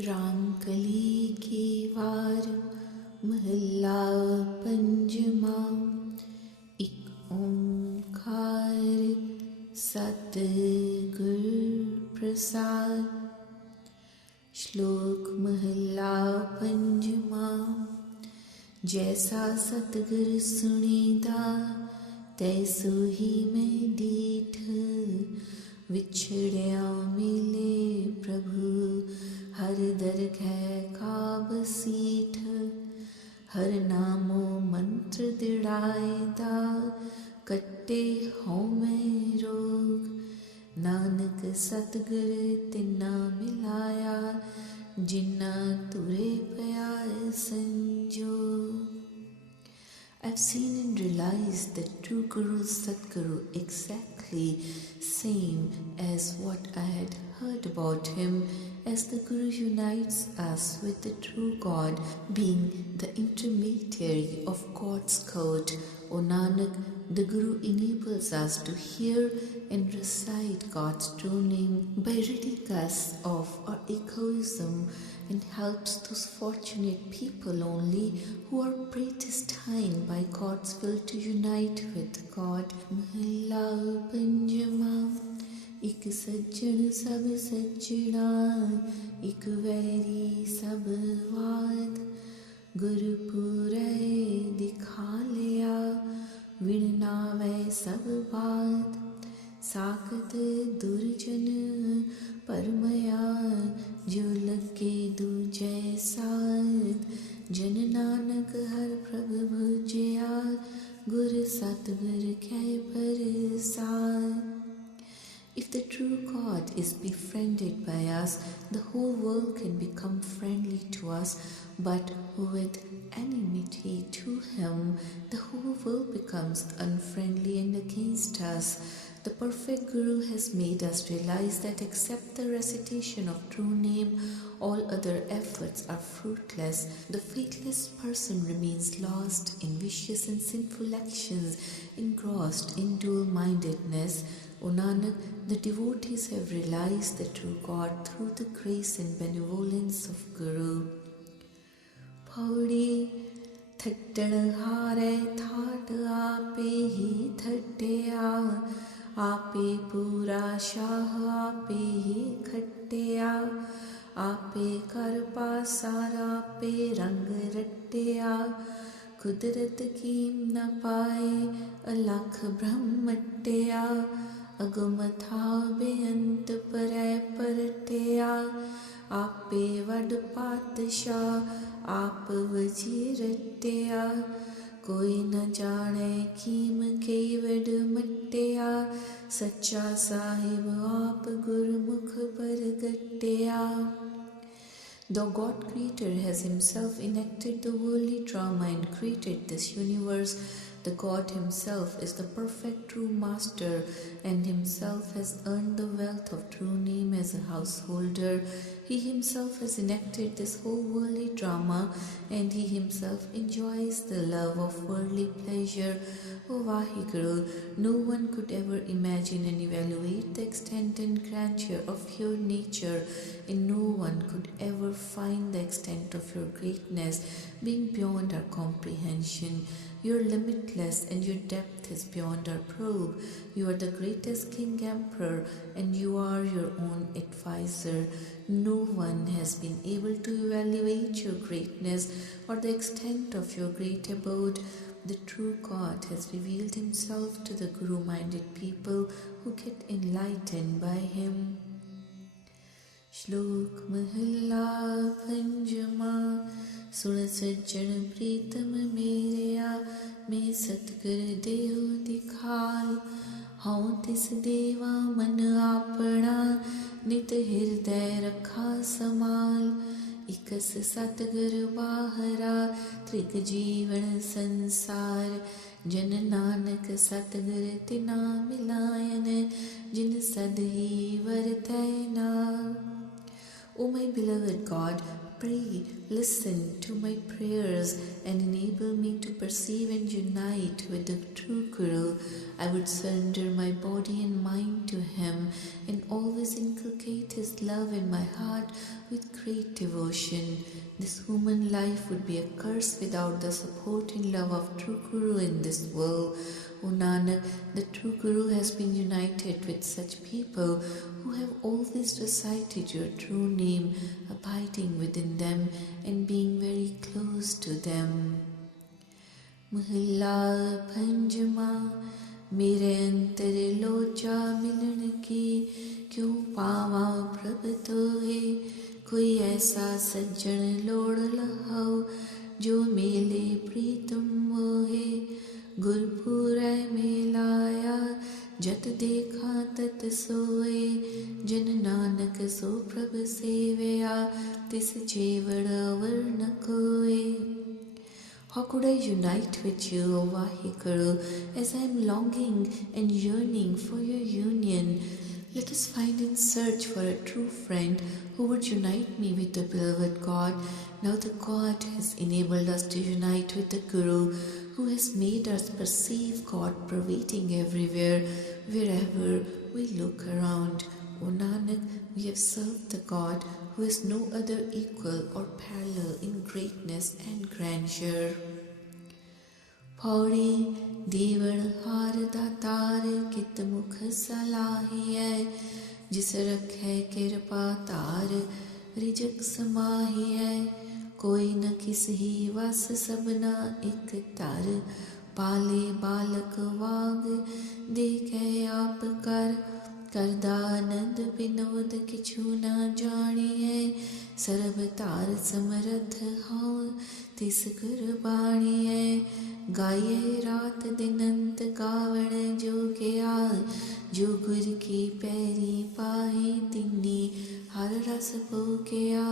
रामकली की वार महला पंजमा। एक ओंकार सतगुर प्रसाद। श्लोक महला पंजमा। जैसा सतगुर सुनीदा तैसो ही मैं डीठ। विछड़िया मिले प्रभु हर दरगह का बसीठ। हर नामो मंत्र दृढ़ाएदा कट्टे हों में रोग। नानक सतगुर तिन्ना मिलाया जिन्ना तुरे पया संजोग। I've seen and realized that true Guru Satguru exactly same as what I had heard about him, as the Guru unites us with the true God, being the intermediary of God's court. O Nanak, the Guru enables us to hear and recite God's true name by ridding us of our egoism, and helps those fortunate people only who are predestined by God's will to unite with God. Mahalla Panjama। एक सज्जन सब सज्जना एक vary सब वाद। गुरुपुरै दिखा लिया विणना वै सब बात। साकत दुर्जन परमया जो लगे दूजै साथ। जन नानक हर प्रभु भुजया गुर सतगुर कै प्रसाद। If the true God is befriended by us, the whole world can become friendly to us, but with enmity to him, the whole world becomes unfriendly and against us. The perfect Guru has made us realize that except the recitation of true name, all other efforts are fruitless. The faithless person remains lost in vicious and sinful actions, engrossed in dual-mindedness. O Nanak, the devotees have realized the true God through the grace and benevolence of Guru. Paudi thaddan hare thad ape hi thaddeya। आपे पूरा शाह आपे ही खट्टिया। आपे कर पासार आपे रंग रट्टिया। कुदरत कीम न पाए अलख ब्रह्मट्टिया। अगम था बेअंत परै परटिया। आपे वड पातशाह आप वजीरट्टिया। कोई न जाने कीम केवड मट्टिया। सच्चा साहिब आप गुरमुख परगट्टिया। Though God Creator has himself enacted the worldly drama and created this universe, the God himself is the perfect true master and himself has earned the wealth of true name as a householder. He himself has enacted this whole worldly drama and he himself enjoys the love of worldly pleasure. O Vaheguru, no one could ever imagine and evaluate the extent and grandeur of your nature, and no one could ever find the extent of your greatness, being beyond our comprehension. You are limitless and your depth is beyond our probe. You are the greatest king emperor and you are your own advisor. No one has been able to evaluate your greatness or the extent of your great abode. The true God has revealed himself to the Guru-minded people who get enlightened by him. श्लोक महला पंजमा। सुन सज्जन प्रीतम मेरेया मैं सतगुर देव दिखाल। हऊँ तिस देवा मन आपना नित हृदय रखा समाल। इकस सतगुर बाहरा त्रिग जीवन संसार। जन नानक सतगुर तिना मिलायन जिन सद ही वरतै नाल। O my beloved God, pray, listen to my prayers and enable me to perceive and unite with the true Guru. I would surrender my body and mind to him and always inculcate his love in my heart with great devotion. This human life would be a curse without the support and love of true Guru in this world. O Nanak, the true Guru has been united with such people who have always recited your true name, abiding within them and being very close to them. Mahalla Panjama, मेरे अंतर लोचा मिलन की क्यों पावा प्रभ तोहे, कोई ऐसा सज्जन लोड़ लहाओ जो मेले प्रीतम मोहे, गुरपुरै मेलाया जत देखा तत सोए, जन नानक सो प्रभ सेवया तिस जेवड़ अवर न कोए. How could I unite with you, O Vaheguru, as I am longing and yearning for your union? Let us find and search for a true friend who would unite me with the beloved God. Now the God has enabled us to unite with the Guru, who has made us perceive God pervading everywhere, wherever we look around. O Nanak, we have served the God who has no other equal or parallel in greatness and grandeur. Pauri Devan Har Datar Kit Mukh Salahiye, Jis Rakhe Kirpa Tar Rijak Samahiye, Koi na Kishi Vas Sabna Ik Tar, Pale Balak Vag Dekhe Aap Kar, करदानंद Vinod किछु न जानिए, सर्वतार समरथ हाँ तिस कुर्बानिए, गाये रात दिनंत गावण जो गया, जो गुर की पैरी पाही तिन्नी हर रस पो गया.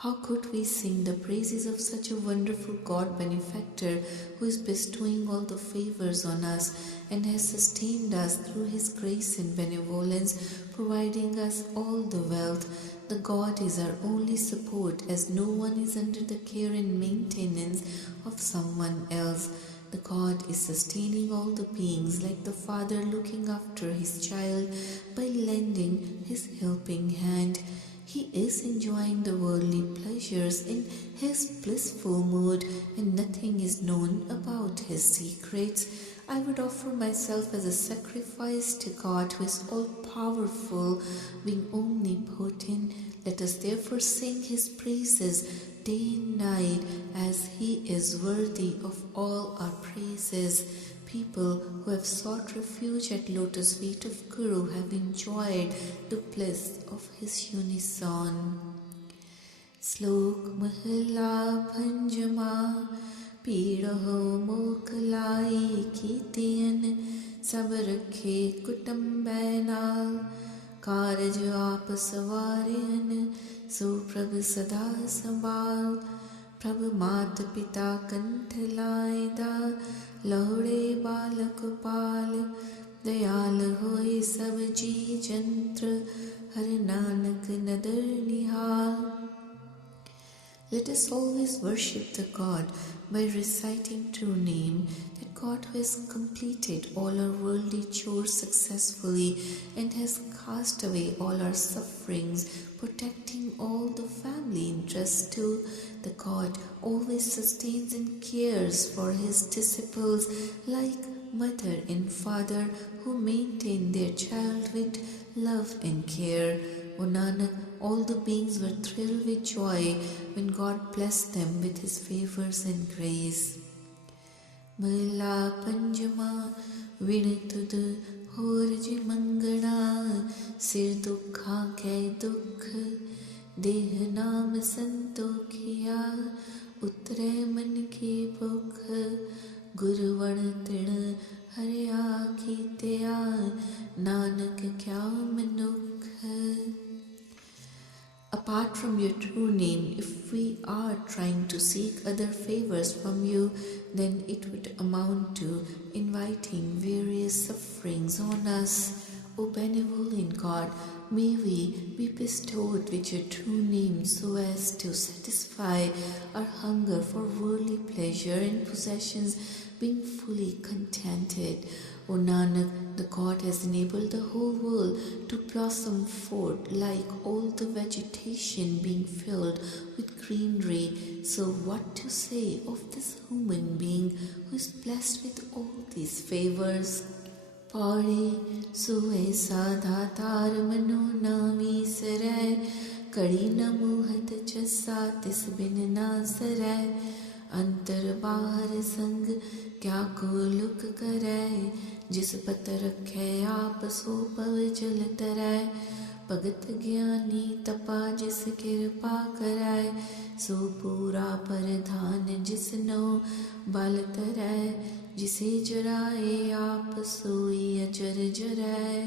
How could we sing the praises of such a wonderful God benefactor who is bestowing all the favors on us and has sustained us through his grace and benevolence, providing us all the wealth. The God is our only support, as no one is under the care and maintenance of someone else. The God is sustaining all the beings like the father looking after his child by lending his helping hand. He is enjoying the worldly pleasures in his blissful mood, and nothing is known about his secrets. I would offer myself as a sacrifice to God, who is all-powerful, being omnipotent. Let us therefore sing his praises day and night, as he is worthy of all our praises. People who have sought refuge at lotus feet of Guru have enjoyed the bliss of his unison. Slok Mahalla Panjama, Piraho Mokalai Kitiyan, Sab Rakhe Kutambai Naal, Karaj Aap Sawariyan, So Prabh Sada Sambal, Prabh Mat Pita Kanth Laida, लौड़े बालक पाल, दयाल होए सब जी जंत्र, हर नानक नदर निहाल. Let us always worship the God by reciting true name, that God who has completed all our worldly chores successfully and has cast away all our sufferings, protecting all the family interests too. The God always sustains and cares for his disciples like mother and father who maintain their child with love and care. O Nanak, all the beings were thrilled with joy when God blessed them with his favors and grace. Mahalla Panjama, Vin tud horj mangana, Sir dukha ke dukh, Deh naam santokhiya, Utre man ki bukh, Gurvan trin harya kitya, Nanak kya manukh. Apart from your true name, if we are trying to seek other favors from you, then it would amount to inviting various sufferings on us. O benevolent God, may we be bestowed with your true name so as to satisfy our hunger for worldly pleasure and possessions, being fully contented. O Nanak, the God has enabled the whole world to blossom forth like all the vegetation being filled with greenery. So what to say of this human being who is blessed with all these favors? Pauri so aisa dhatar mano na visarai, kadi na muhat jasa tis bin na sarai, अंतर बाहर संग क्या को look करे, जिस पत रखे आप सो पव जल तराय, भगत ज्ञानी तपा जिस कृपा कराय, सो पूरा परधान जिसनो बल तराय, जिसे जराए आप सोई अजर जराय,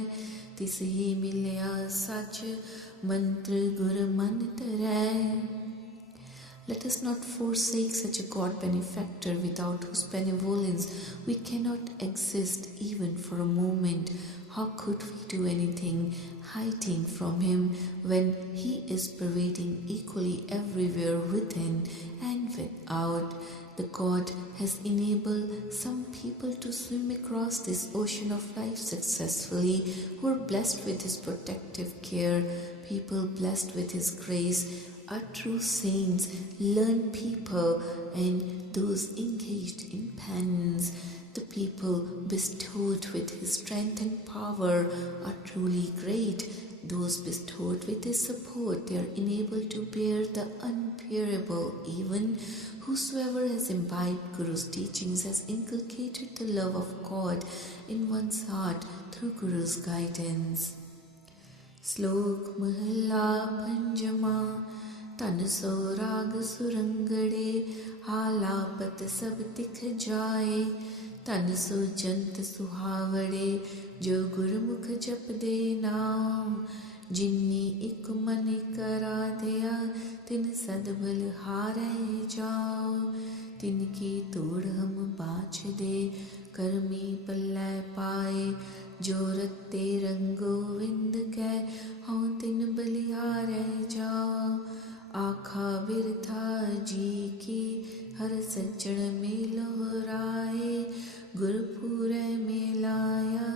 तिसे ही मिलया सच मंत्र गुर मन तराय. Let us not forsake such a God benefactor without whose benevolence we cannot exist even for a moment. How could we do anything hiding from him when he is pervading equally everywhere within and without? The God has enabled some people to swim across this ocean of life successfully, who are blessed with his protective care, people blessed with his grace, are true saints, learned people, and those engaged in penance. The people bestowed with his strength and power are truly great. Those bestowed with his support, they are enabled to bear the unbearable. Even whosoever has imbibed Guru's teachings has inculcated the love of God in one's heart through Guru's guidance. Slok Mahalla Panjama तन सो राग सुरंगड़े, आलापत सब दिख जाए, तन सो जंत सुहावड़े, जो गुरमुख जप दे नाम, जिन्नी एक मन करा दिया, तिन सदबल हारे जाओ, तिनकी तोड़ हम बाँच दे, करमी पल्ले पाए, जो रत्ते रंगो विंद कै, हाँ तिन बलिहारे जाओ, आखा बिरथा जी की हर सज्जन में लोहराए, गुरपुरे में लाया,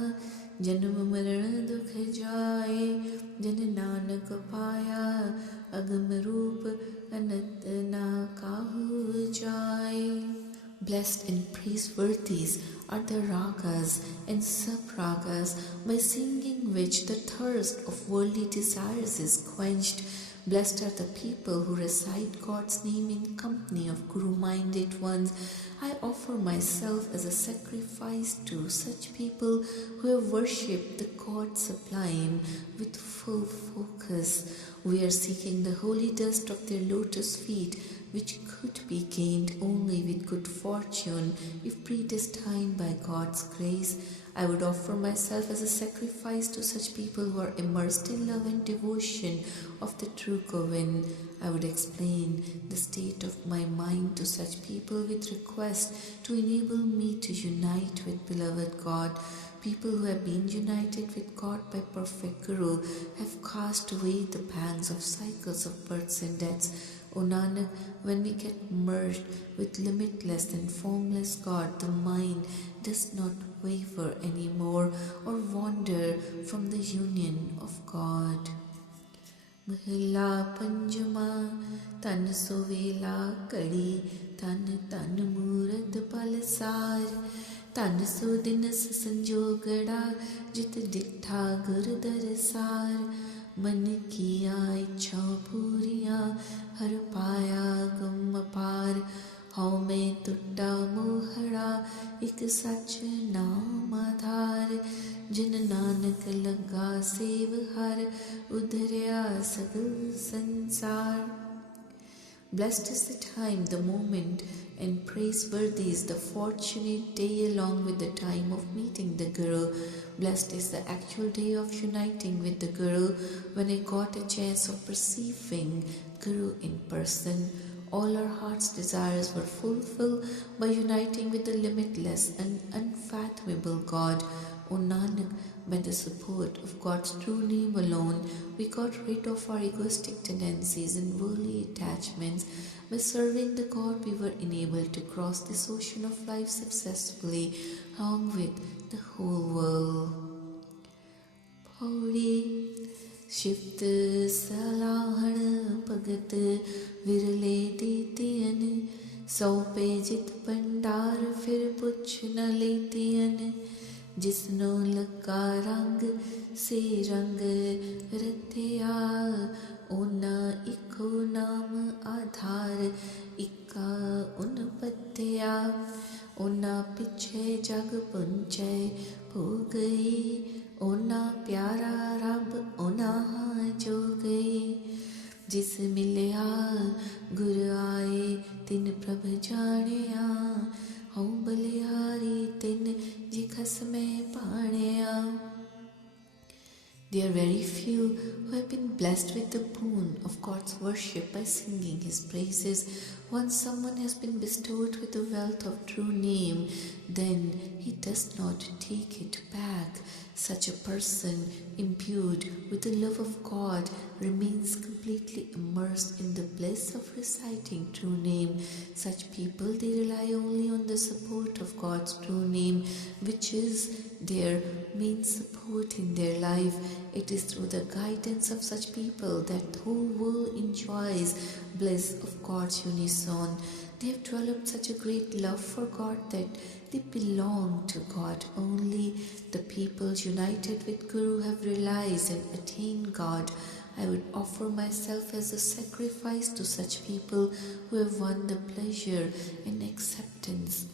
जन्म मरण दुख जाए, जन नानक पाया, अगम रूप अनंत ना काहू जाए. Blessed and praiseworthy are the ragas and sub-ragas, by singing which the thirst of worldly desires is quenched. Blessed are the people who recite God's name in company of Guru-minded ones. I offer myself as a sacrifice to such people who have worshipped the God sublime with full focus. We are seeking the holy dust of their lotus feet, which could be gained only with good fortune if predestined by God's grace. I would offer myself as a sacrifice to such people who are immersed in love and devotion of the true Govind. I would explain the state of my mind to such people with request to enable me to unite with beloved God. People who have been united with God by perfect Guru have cast away the pangs of cycles of births and deaths. O Nanak, when we get merged with limitless and formless God, the mind does not waver anymore or wander from the union of God. Mahila Panjama Tan Sovela Kadi Tan Tan Murat Palasar Tan So Dinas Sanjogada Jit Dittha Gurdar Sar मन किया इच्छा पूरिया हर पाया गम अपार हौ में टुटा मोहड़ा एक सच नाम आधार जिन नानक लगा सेव हर उधरिया सगल संसार. Blessed is the time, the moment, and praiseworthy is the fortunate day along with the time of meeting the Guru. Blessed is the actual day of uniting with the Guru when I got a chance of perceiving Guru in person. All our heart's desires were fulfilled by uniting with the limitless and unfathomable God. O Nanak, by the support of God's true name alone, we got rid of our egoistic tendencies and worldly attachments. By serving the God, we were enabled to cross this ocean of life successfully, along with the whole world. Pauri Shift Salahan Bhagat Virale Ditiyan Sau pe jit pandar fir puch na letiyan Jisno laka rang se rang ratya Ona ikho naam adhar ikka un patya Ona piche jag punche ho gayi Ona pyara rab ona jo gayi जिस मिलया गुर आए तिन प्रभ जानिया हूँ बलिहारी तिन जिखस में पानिया. There are very few who have been blessed with the boon of God's worship by singing His praises. Once someone has been bestowed with the wealth of true name, then he does not take it back. Such a person, imbued with the love of God, remains completely immersed in the bliss of reciting true name. Such people, they rely only on the support of God's true name, which is their main support in their life. It is through the guidance of such people that the whole world enjoys bliss of God's unison. They have developed such a great love for God that they belong to God only. The peoples united with Guru have realized and attained God. I would offer myself as a sacrifice to such people who have won the pleasure and acceptance